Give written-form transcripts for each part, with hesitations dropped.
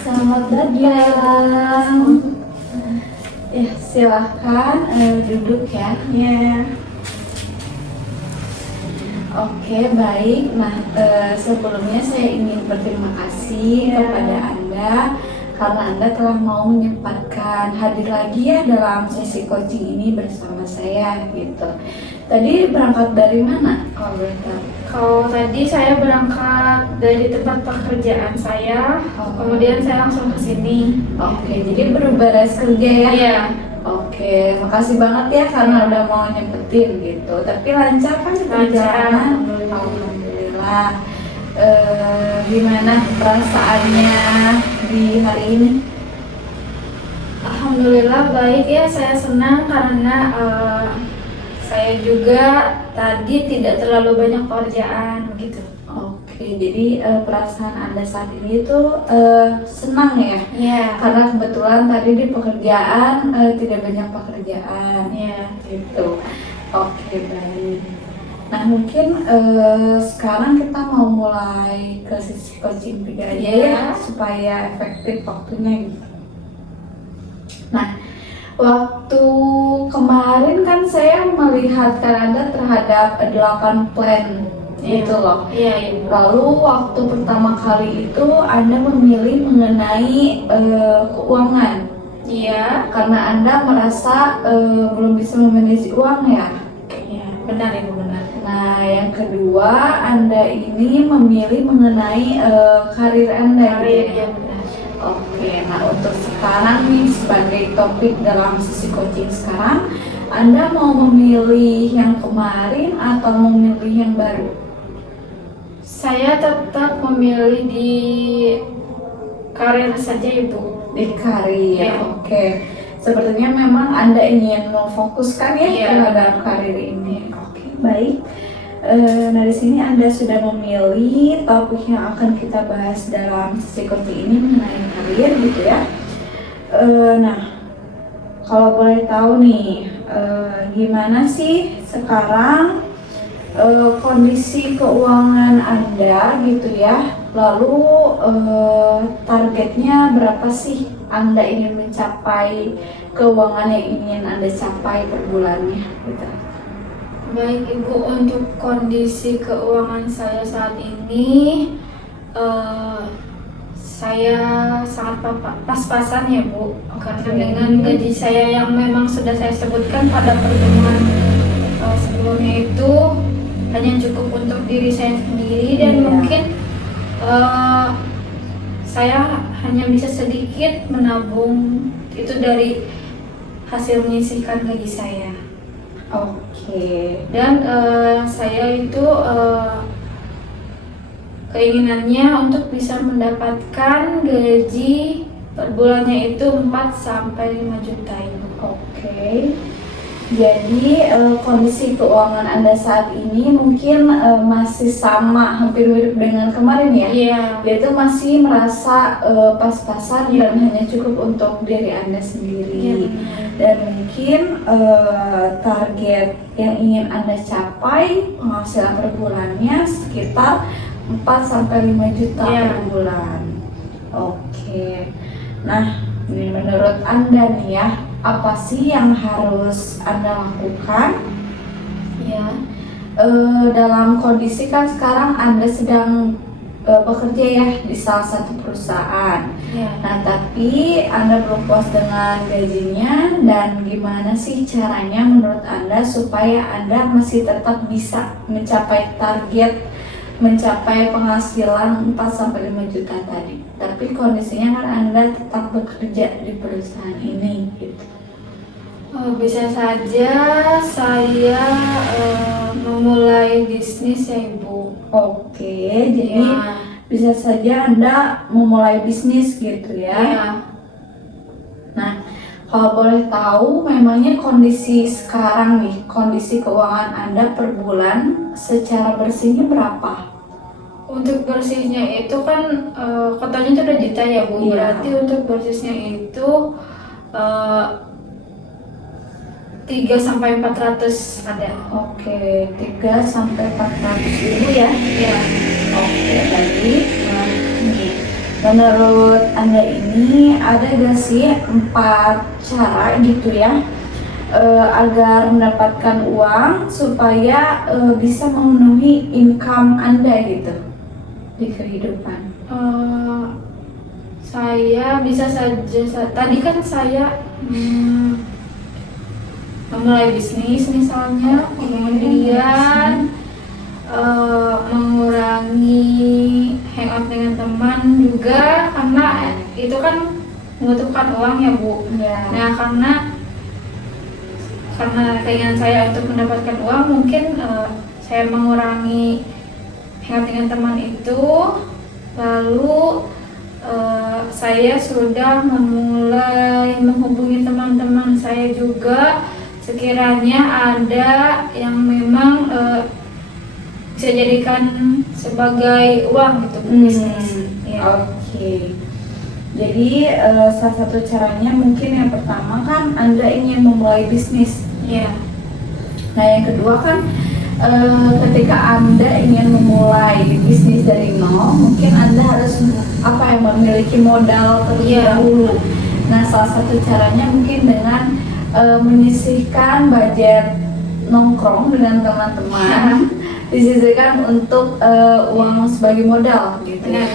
Selamat datang. Ya, silahkan duduk ya. Ya, Oke, baik. Nah, sebelumnya saya ingin berterima kasih kepada Anda karena Anda telah mau menyempatkan hadir lagi ya dalam sesi coaching ini bersama saya gitu. Tadi berangkat dari mana kalau boleh tahu? kalau tadi saya berangkat dari tempat pekerjaan saya, kemudian saya langsung ke sini. Oke, jadi beres kerja ya? Iya, Oke, makasih banget ya karena udah mau nyempetin gitu. Tapi lancar kan di perjalanan? Lancar. Alhamdulillah. Gimana perasaannya di hari ini? alhamdulillah baik ya. Saya senang karena saya juga tadi tidak terlalu banyak pekerjaan gitu. Oke, jadi perasaan Anda saat ini tuh senang ya? Iya. Karena kebetulan tadi di pekerjaan tidak banyak pekerjaan. Iya. Gitu. Oke, baik. Nah, mungkin sekarang kita mau mulai ke sisi coaching 3 aja ya, supaya efektif waktunya gitu. Nah, waktu kemarin kan saya melihatkan Anda terhadap 8 plan gitu loh. Iya, Ibu. Lalu waktu pertama kali itu Anda memilih mengenai keuangan Iya. karena Anda merasa belum bisa memanage uang ya. Iya, benar Ibu, benar. Nah, yang kedua Anda ini memilih mengenai karir Anda Karir, gitu. ya benar. Oke, nah untuk sekarang nih sebagai topik dalam sesi coaching sekarang, Anda mau memilih yang kemarin atau memilih yang baru? Saya tetap memilih di karir saja Ibu. Di karir, Iya. oke. Sepertinya memang Anda ingin memfokuskan ya Iya. terhadap karir ini. Oke, baik. Nah di sini Anda sudah memilih topik yang akan kita bahas dalam sesi coaching ini mengenai karir gitu ya. Nah, kalau boleh tahu nih, gimana sih sekarang kondisi keuangan Anda gitu ya? Lalu targetnya berapa sih Anda ingin mencapai keuangan yang ingin Anda capai per bulannya gitu? Baik Ibu, untuk kondisi keuangan saya saat ini, saya sangat pas-pasan ya Bu, karena dengan gaji saya yang memang sudah saya sebutkan pada pertemuan sebelumnya itu hanya cukup untuk diri saya sendiri dan Iya. mungkin saya hanya bisa sedikit menabung itu dari hasil menyisihkan gaji saya. Oke. Dan saya itu keinginannya untuk bisa mendapatkan gaji per bulannya itu 4-5 juta Ibu. Oke. Jadi kondisi keuangan Anda saat ini mungkin masih sama, hampir mirip dengan kemarin ya? Iya. Yaitu masih merasa pas-pasan Iya. dan hanya cukup untuk diri Anda sendiri. Iya. Dan mungkin target yang ingin Anda capai penghasilan per bulannya sekitar 4-5 juta Iya. per bulan. Oke. Nah, ini menurut Anda nih ya, apa sih yang harus Anda lakukan? Iya. Dalam kondisi kan sekarang Anda sedang bekerja ya di salah satu perusahaan. Iya. Nah, tapi Anda belum puas dengan gajinya dan gimana sih caranya menurut Anda supaya Anda masih tetap bisa mencapai target mencapai penghasilan 4-5 juta tadi. Tapi kondisinya kan Anda tetap bekerja di perusahaan ini gitu. Bisa saja saya memulai bisnis ya Ibu. Oke, jadi Iya. bisa saja Anda memulai bisnis gitu ya. Iya. Nah, kalau boleh tahu memangnya kondisi sekarang nih, kondisi keuangan Anda per bulan secara bersihnya berapa? Untuk bersihnya itu kan katanya itu udah juta ya Bu. Iya. Berarti untuk bersihnya itu 3-400 ada. Oke, 3-400 ribu ya. Iya. Oke, baik. menurut Anda ini ada gak sih 4 cara gitu ya agar mendapatkan uang supaya bisa memenuhi income Anda gitu di kehidupan? Saya bisa saja, tadi kan saya memulai bisnis misalnya, kemudian mengurangi hangout dengan teman juga, karena itu kan membutuhkan uang ya Bu. Ya. Nah, karena keinginan saya untuk mendapatkan uang, mungkin saya mengurangi hangout dengan teman itu. Lalu saya sudah memulai menghubungi teman-teman saya juga, sekiranya ada yang memang bisa jadikan sebagai uang gitu bisnis. Ya. Oke. Jadi salah satu caranya mungkin yang pertama kan Anda ingin memulai bisnis. Ya. Nah yang kedua kan ketika Anda ingin memulai bisnis dari nol, mungkin Anda harus memiliki modal terlebih dahulu. Nah salah satu caranya mungkin dengan menyisihkan budget nongkrong dengan teman-teman, disisihkan untuk uang sebagai modal gitu ya.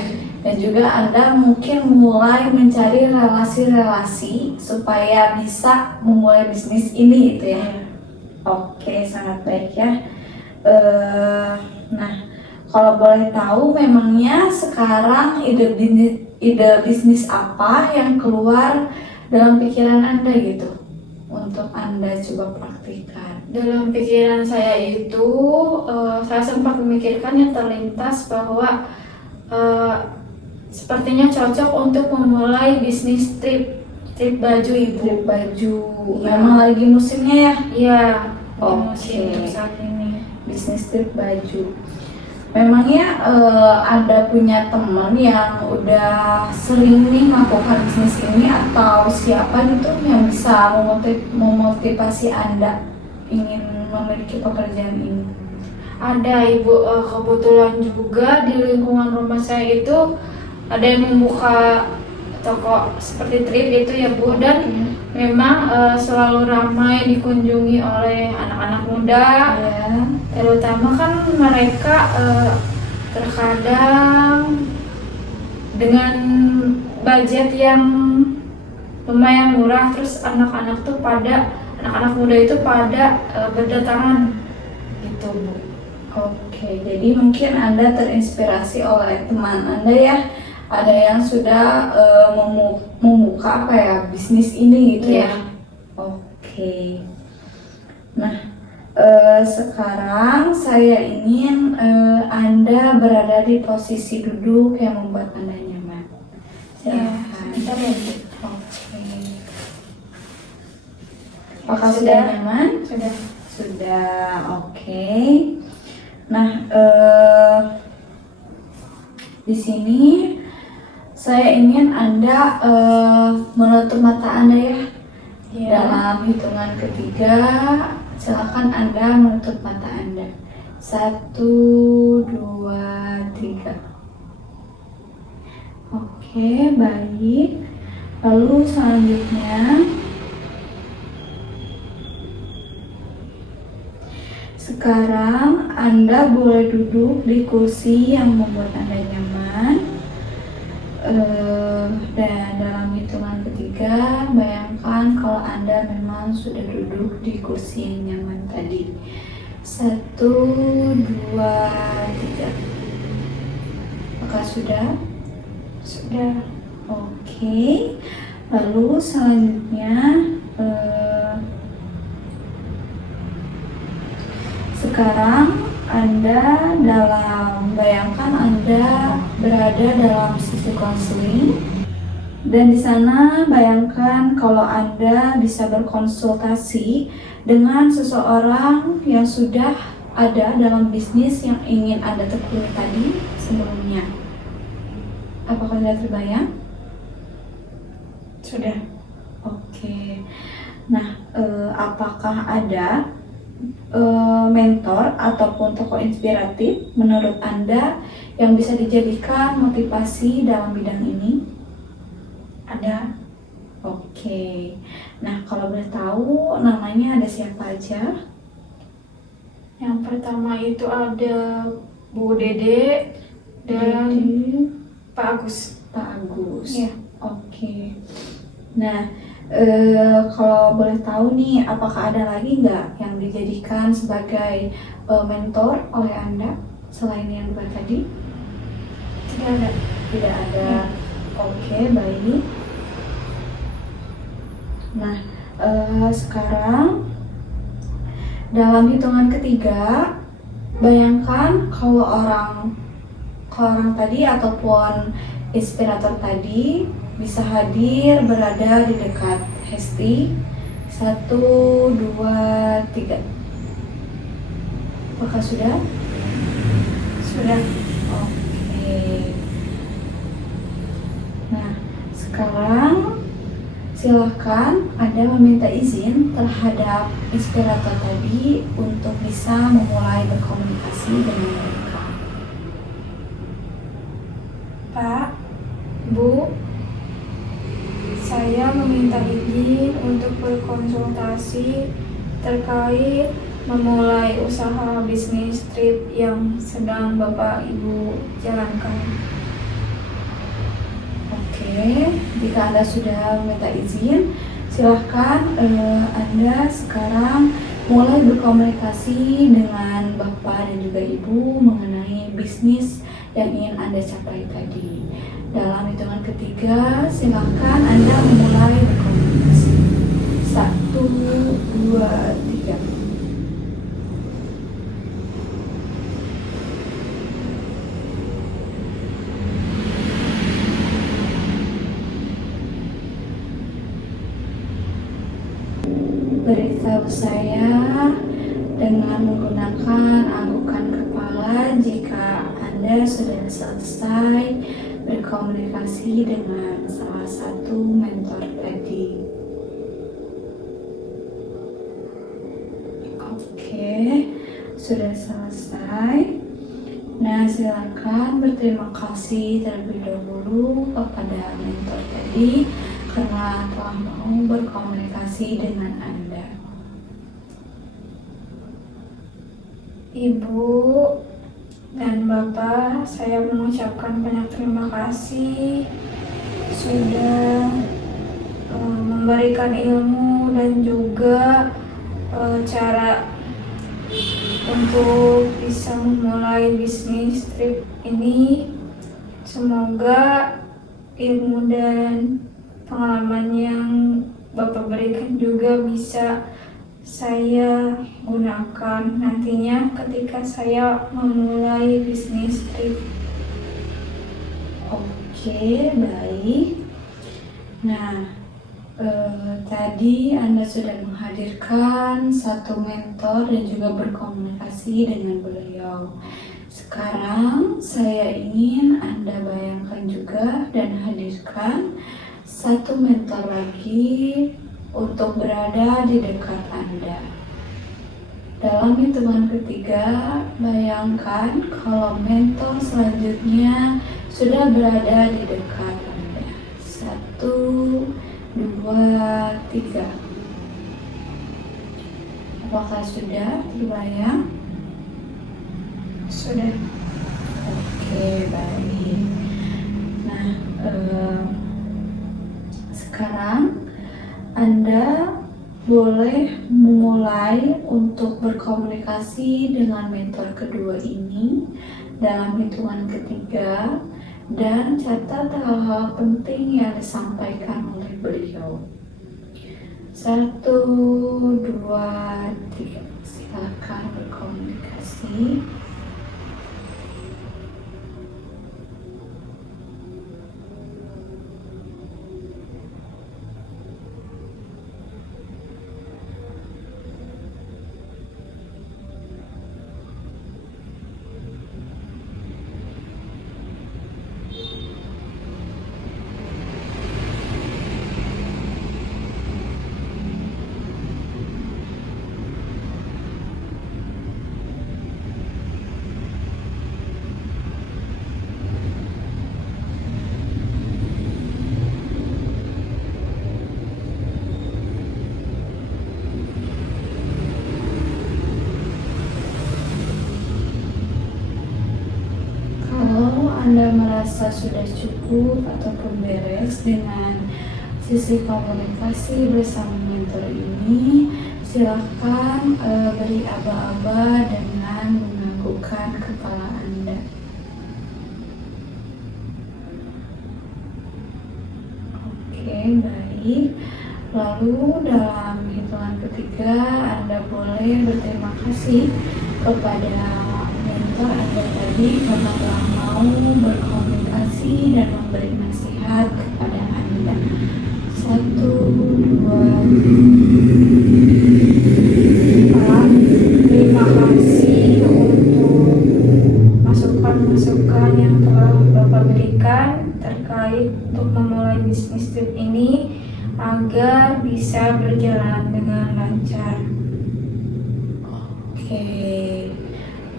Dan juga Anda mungkin mulai mencari relasi-relasi supaya bisa memulai bisnis ini gitu ya. Oke, sangat baik ya. Nah, kalau boleh tahu memangnya sekarang ide bisnis apa yang keluar dalam pikiran Anda gitu untuk Anda coba praktikkan? Dalam pikiran saya itu, saya sempat memikirkan yang terlintas bahwa sepertinya cocok untuk memulai bisnis trip baju Ibu. Trip baju, Ya. memang lagi musimnya ya? Iya, Oke. musim saat ini. Bisnis trip baju. Memangnya Anda punya teman yang udah sering nih melakukan bisnis ini atau siapa gitu yang bisa memotivasi Anda ingin memiliki pekerjaan ini? Ada Ibu, kebetulan juga di lingkungan rumah saya itu ada yang membuka toko seperti trip itu ya Bu, dan memang selalu ramai dikunjungi oleh anak-anak muda. Ya. Terutama kan mereka terkadang dengan budget yang lumayan murah, terus anak-anak muda itu pada berdatangan gitu Bu. Oke, jadi mungkin Anda terinspirasi oleh teman Anda ya. Ada yang sudah membuka bisnis ini gitu ya. Oke. Nah, sekarang saya ingin Anda berada di posisi duduk yang membuat Anda nyaman. Silakan. Bentar ya Bu. Oke. Apakah sudah nyaman? Sudah. Sudah. Oke. Nah, di sini saya ingin Anda menutup mata Anda ya. Dalam hitungan ketiga, silakan Anda menutup mata Anda. 1, 2, 3. Oke, baik. Lalu selanjutnya, sekarang Anda boleh duduk di kursi yang membuat Anda nyaman. Dan dalam hitungan ketiga, bayangkan kalau Anda memang sudah duduk di kursi yang nyaman tadi. 1, 2, 3. Apakah sudah? Sudah. Oke. Lalu selanjutnya, sekarang bayangkan Anda berada dalam sesi konseling, dan di sana bayangkan kalau Anda bisa berkonsultasi dengan seseorang yang sudah ada dalam bisnis yang ingin Anda tekuni tadi sebelumnya. Apakah sudah terbayang? Sudah. Oke. Nah, apakah ada mentor ataupun tokoh inspiratif menurut Anda yang bisa dijadikan motivasi dalam bidang ini? Ada. Oke. Nah, kalau boleh tahu namanya ada siapa aja? Yang pertama itu ada Bu Dede dan Dede, Pak Agus. Pak Agus. Iya. Oke. Nah, kalau boleh tahu nih, apakah ada lagi nggak yang dijadikan sebagai mentor oleh Anda selain yang dua tadi? Tidak ada. Tidak ada. Ya. Oke, baik. Nah, sekarang dalam hitungan ketiga, bayangkan kalau orang tadi ataupun inspirator tadi bisa hadir berada di dekat Hesti. 1, 2, 3. Apakah sudah? Sudah. Oke. Nah, sekarang silakan Anda meminta izin terhadap inspirator tadi untuk bisa memulai berkomunikasi dengan mereka. Pak, Bu, saya meminta izin untuk berkonsultasi terkait memulai usaha bisnis trip yang sedang Bapak Ibu jalankan. Oke, jika Anda sudah meminta izin, silahkan Anda sekarang mulai berkomunikasi dengan Bapak dan juga Ibu mengenai bisnis yang ingin Anda capai tadi. Dalam hitungan ketiga, silahkan Anda memulai berkomunikasi. 1, 2, 3. Beritahu saya dengan menggunakan anggukan kepala jika Anda sudah selesai berkomunikasi dengan salah satu mentor tadi. Oke, sudah selesai. Nah, silakan berterima kasih terlebih dahulu kepada mentor tadi karena telah mau berkomunikasi dengan Anda. Ibu dan Bapak, saya mengucapkan banyak terima kasih sudah memberikan ilmu dan juga cara untuk bisa memulai bisnis trip ini. Semoga ilmu dan pengalaman yang Bapak berikan juga bisa saya gunakan nantinya ketika saya memulai bisnis trip. Oke, baik. Nah, tadi Anda sudah menghadirkan satu mentor dan juga berkomunikasi dengan beliau. Sekarang saya ingin Anda bayangkan juga dan hadirkan satu mentor lagi untuk berada di dekat Anda. Dalam hitungan ketiga, bayangkan kalau mentor selanjutnya sudah berada di dekat Anda. 1, 2, 3. Apakah sudah terbayang? Sudah. Oke, baik. Nah, sekarang Anda boleh memulai untuk berkomunikasi dengan mentor kedua ini dalam hitungan ketiga dan catat hal-hal penting yang disampaikan oleh beliau. 1, 2, 3. Silakan berkomunikasi. Anda merasa sudah cukup ataupun beres dengan sisi komunikasi bersama mentor ini, silakan beri aba-aba dengan menganggukkan kepala Anda. Oke, baik. Lalu dalam hitungan ketiga, Anda boleh berterima kasih kepada mentor Anda tadi karena telah mau berkomunikasi dan memberi nasihat kepada Anda. 1, 2, 3. Terima kasih untuk masukan-masukan yang telah Bapak berikan terkait untuk memulai bisnis trip ini agar bisa berjalan dengan lancar. Oke,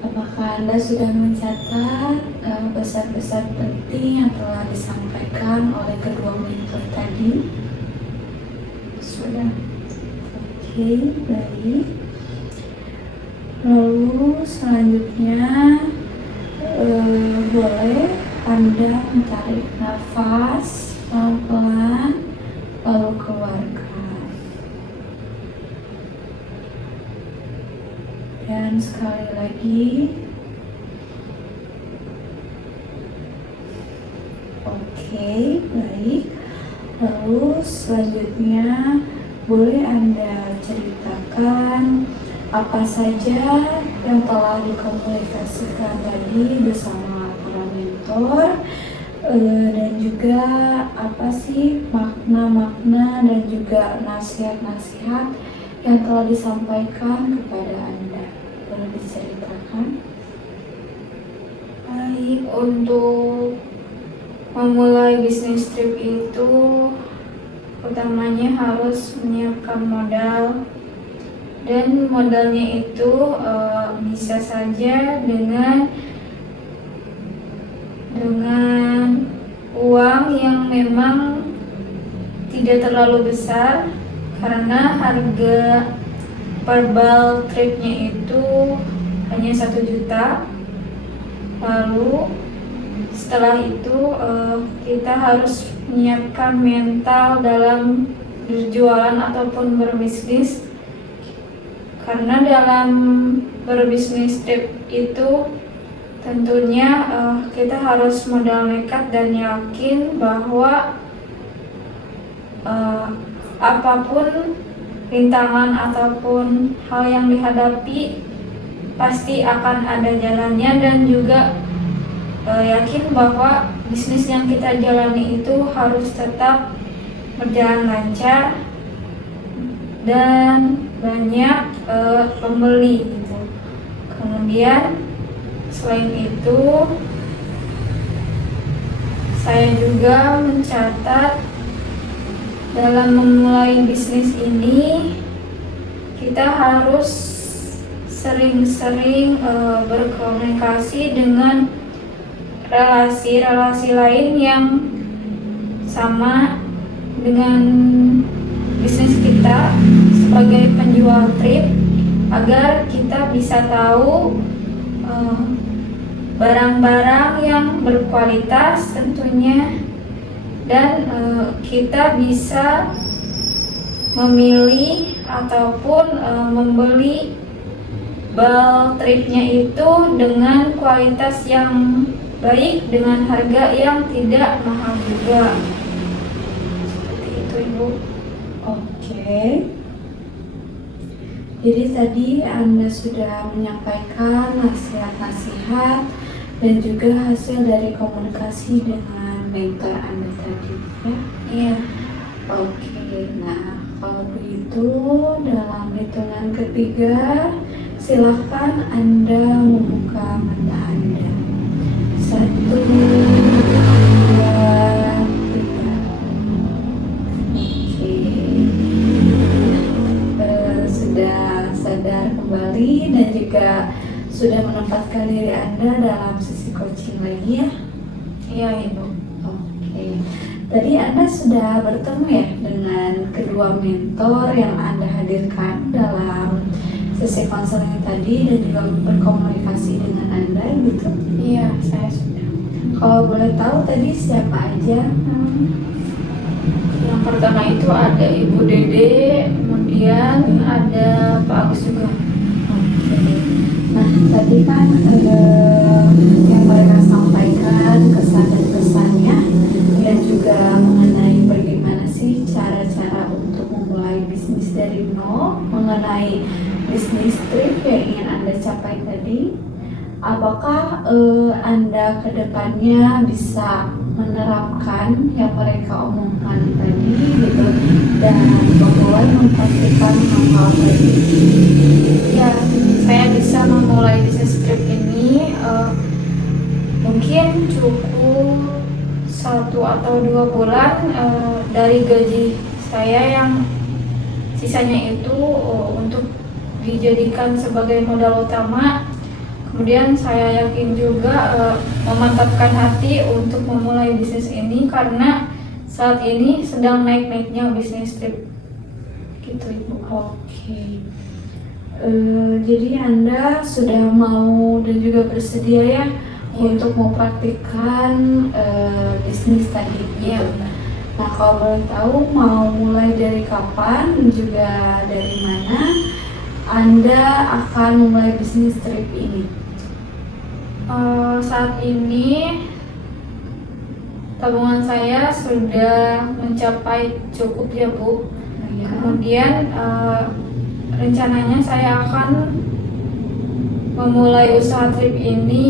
apakah Anda sudah mencatat pesan-pesan penting yang telah disampaikan oleh kedua mentor tadi? Sudah. Oke, baik. Lalu selanjutnya boleh Anda menarik nafas pelan-pelan lalu keluarkan. Dan sekali lagi. Oke, baik. Lalu selanjutnya boleh Anda ceritakan apa saja yang telah dikomunikasikan tadi bersama para mentor, dan juga apa sih makna-makna dan juga nasihat-nasihat yang telah disampaikan kepada Anda. Boleh diceritakan? Baik, untuk memulai bisnis trip itu utamanya harus menyiapkan modal, dan modalnya itu bisa saja dengan uang yang memang tidak terlalu besar, karena harga per bal tripnya itu hanya 1 juta. Lalu setelah itu kita harus menyiapkan mental dalam berjualan ataupun berbisnis, karena dalam berbisnis trip itu tentunya kita harus modal nekat dan yakin bahwa apapun rintangan ataupun hal yang dihadapi pasti akan ada jalannya, dan juga yakin bahwa bisnis yang kita jalani itu harus tetap berjalan lancar dan banyak pembeli gitu. Kemudian selain itu saya juga mencatat dalam memulai bisnis ini kita harus sering-sering berkomunikasi dengan relasi-relasi lain yang sama dengan bisnis kita sebagai penjual trip, agar kita bisa tahu barang-barang yang berkualitas tentunya, dan kita bisa memilih ataupun membeli bal tripnya itu dengan kualitas yang baik dengan harga yang tidak mahal juga. Seperti itu, Ibu. Oke. Jadi tadi Anda sudah menyampaikan nasihat-nasihat dan juga hasil dari komunikasi dengan mentor Anda tadi, ya? Iya. Oke, nah kalau begitu dalam hitungan ketiga silakan Anda membuka mata Anda. 1, 2, 3. Oke. Sudah sadar kembali dan juga sudah menempatkan diri Anda dalam sesi coaching lagi, ya? Iya, Ibu. Oke. Tadi Anda sudah bertemu ya dengan kedua mentor yang Anda hadirkan dalam sesi konseling tadi dan juga berkomunikasi dengan Anda, gitu? Iya, saya sudah. Kalau boleh tahu tadi siapa aja? Yang pertama itu ada Ibu Dede, kemudian ada Pak Agus juga. Oke. Nah, tadi kan yang mereka sampaikan kesan dan kesannya dan juga mengenai bagaimana sih cara-cara untuk memulai bisnis dari nol, mengenai bisnis trip yang ingin Anda capai tadi. Apakah Anda kedepannya bisa menerapkan yang mereka omongkan tadi gitu dan memulai mempraktikkan hal-hal tadi? Ya, saya bisa memulai bisnis trip ini mungkin cukup 1 atau 2 bulan dari gaji saya yang sisanya itu untuk dijadikan sebagai modal utama. Kemudian saya yakin juga memantapkan hati untuk memulai bisnis ini karena saat ini sedang naik-naiknya bisnis trip gitu Ibu. Oke. Jadi Anda sudah mau dan juga bersedia ya untuk mempraktikkan bisnis tadi gitu. Iya. Nah, kalau boleh tahu mau mulai dari kapan dan juga dari mana Anda akan memulai bisnis trip ini? Saat ini tabungan saya sudah mencapai cukup ya Bu. Ya. Kemudian rencananya saya akan memulai usaha trip ini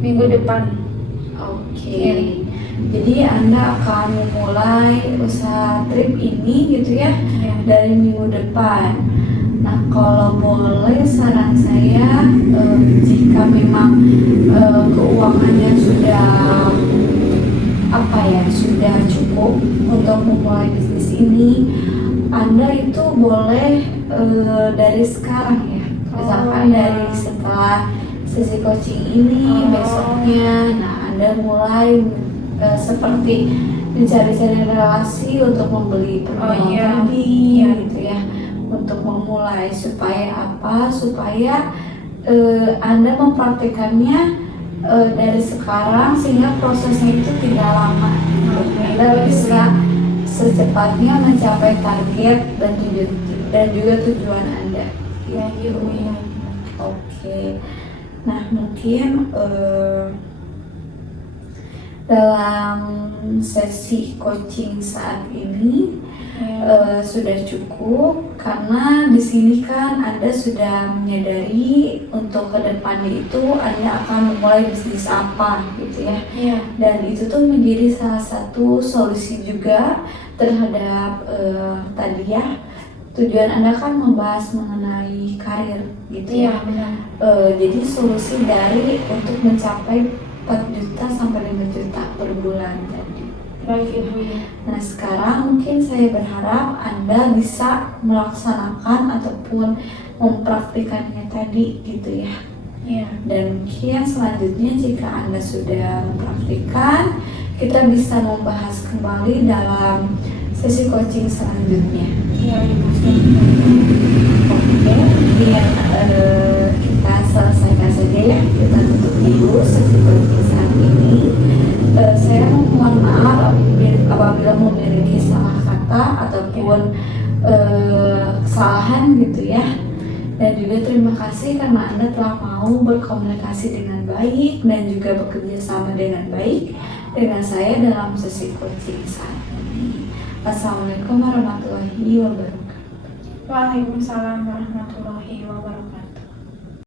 minggu depan. Oke. Jadi Anda akan memulai usaha trip ini gitu ya Ya. dari minggu depan. Nah, kalau boleh saran saya, jika memang keuangannya sudah sudah cukup untuk memulai bisnis ini, Anda itu boleh dari sekarang ya, misalkan dari setelah sesi coaching ini besoknya, nah Anda mulai seperti mencari-cari relasi untuk membeli peralatan tadi gitu ya. Untuk memulai supaya apa? Supaya Anda mempraktikannya dari sekarang sehingga prosesnya itu tidak lama. Anda bisa secepatnya mencapai target dan juga tujuan Anda. Ya, Ibu ya. Oke. Nah, mungkin dalam sesi coaching saat ini sudah cukup karena di sini kan Anda sudah menyadari untuk kedepannya itu Anda akan memulai bisnis apa gitu ya. Iya. Dan itu tuh menjadi salah satu solusi juga terhadap tadi ya, tujuan Anda kan membahas mengenai karir gitu Iya, ya. benar. Jadi solusi dari untuk mencapai 4 juta sampai 5 juta per bulan tadi. Baik Ibu ya. Nah, sekarang mungkin saya berharap Anda bisa melaksanakan ataupun mempraktikannya tadi gitu ya. Iya. Dan mungkin selanjutnya jika Anda sudah mempraktikkan, kita bisa membahas kembali dalam sesi coaching selanjutnya. Iya, Ibu. Oke, mungkin kita selesaikan saja ya. Kita tutup dulu sesi coaching saat ini. Saya mohon maaf apabila memiliki salah kata ataupun kesalahan gitu ya. Dan juga terima kasih karena Anda telah mau berkomunikasi dengan baik dan juga bekerja sama dengan baik dengan saya dalam sesi coaching saat ini. Assalamualaikum warahmatullahi wabarakatuh. Waalaikumsalam warahmatullahi wabarakatuh.